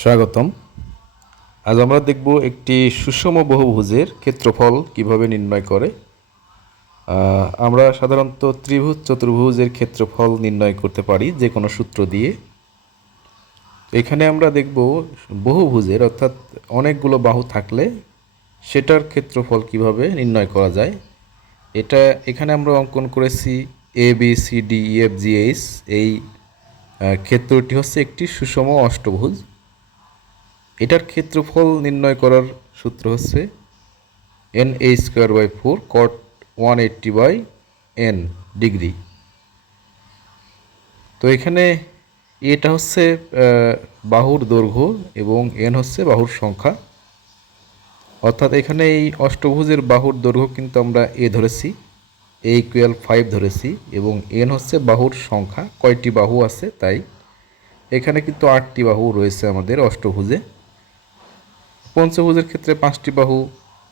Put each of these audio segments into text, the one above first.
স্বাগতম। আজ আমরা দেখব একটি সুষম বহুভুজের ক্ষেত্রফল কীভাবে নির্ণয় করে। আমরা সাধারণত ত্রিভুজ, চতুর্ভুজের ক্ষেত্রফল নির্ণয় করতে পারি যে কোনো সূত্র দিয়ে। এখানে আমরা দেখব বহুভুজের, অর্থাৎ অনেকগুলো বাহু থাকলে সেটার ক্ষেত্রফল কীভাবে নির্ণয় করা যায়। এটা এখানে আমরা অঙ্কন করেছি A B C D F G H এই ক্ষেত্রটি হচ্ছে একটি সুষম অষ্টভুজ। এটার ক্ষেত্রফল নির্ণয় করার সূত্র হচ্ছে n a square by four cot one eighty by n degree তো এখানে এটা হচ্ছে বাহুর দৈর্ঘ্য এবং এন হচ্ছে বাহুর সংখ্যা। অর্থাৎ এখানে এই অষ্টভুজের বাহুর দৈর্ঘ্য কিন্তু আমরা এ ধরেছি এ ইকুয়াল ফাইভ ধরেছি এবং এন হচ্ছে বাহুর সংখ্যা। কয়টি বাহু আছে তাই? এখানে কিন্তু আটটি বাহু রয়েছে আমাদের অষ্টভুজে। পঞ্চভুজের ক্ষেত্রে পাঁচটি বাহু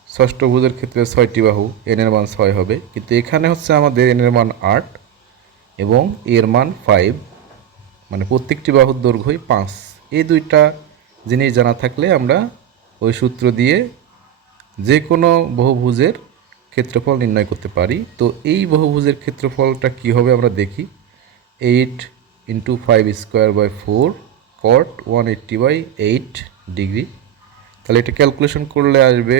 ষষ্ঠভুজের ক্ষেত্রে ছয়টি বাহু এনের মান ছয় হবে। কিন্তু এখানে হচ্ছে আমাদের এনের মান আট এবং এর মান ফাইভ মানে প্রত্যেকটি বাহুর দৈর্ঘ্যই পাঁচ। এই দুইটা জিনিস জানা থাকলে আমরা ওই সূত্র দিয়ে যে কোনো বহুভুজের ক্ষেত্রফল নির্ণয় করতে পারি। তো এই বহুভুজের ক্ষেত্রফলটা কী হবে আমরা দেখি। Eight into five square by four cot one eighty by eight degree তাহলে এটা ক্যালকুলেশন করলে আসবে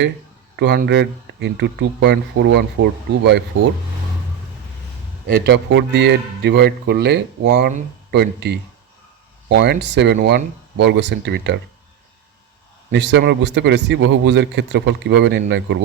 two hundred into two point four one four two by four এটা ফোর দিয়ে ডিভাইড করলে one twenty point seven one বর্গ centimetre নিশ্চয়ই আমরা বুঝতে পেরেছি বহুভুজের ক্ষেত্রফল কীভাবে নির্ণয় করব?